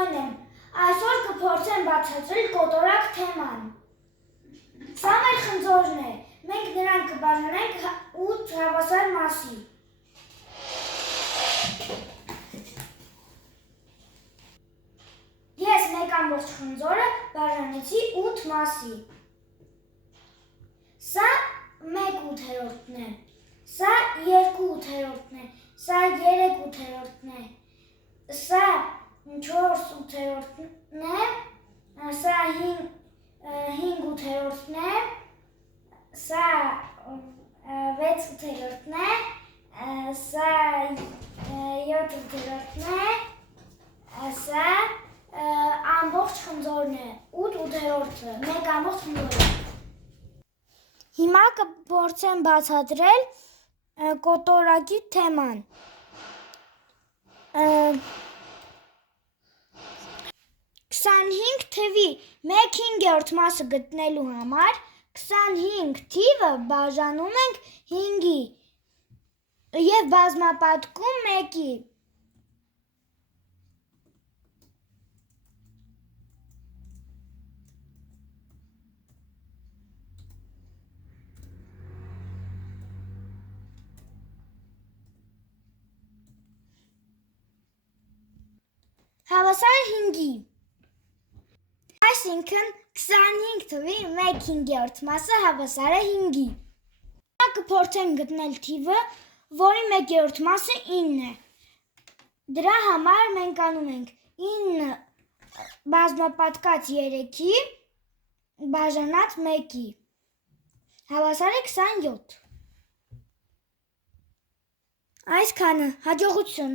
Նոյն եմ, այսօր կփորձեմ բացատրել կոտորակ թեման։ Սա մեր խնձորն է, մենք նրան կբաժանենք 8 հավասար մասի։ Ես մեկ ամբողջ խնձորը բաժանեցի 8 մասի։ Սա 1/8-ն է, սա 2/8-ն է, սա 3/8-ն է, սա 4/8-ն է, սա 5/8-ն է, սա 6/8-ն է, սա 7/8-ն է, սա ամբողջ խնձորն է, 8/8-ը, մեկ ամբողջ խնձորը։ Հիմա կփորձեմ բացատրել կոտորակի թեման։ 25 թվի 1/5 մասը գտնելու համար 25 թիվը բաժանում ենք 5-ի և բազմապատկում 1-ի։ Հավասար 5-ի։ Այսինքն 25 թվի 1/5 մասը հավասար է 5-ի։ Հիմա կփորձենք գտնել թիվը, որի 1/3 մասը 9 է։ Դրա համար մենք անում ենք 9 բազմապատկած 3-ի բաժանած 1-ի։ Հավասար է 27։ Այսքանը, հաջողություն։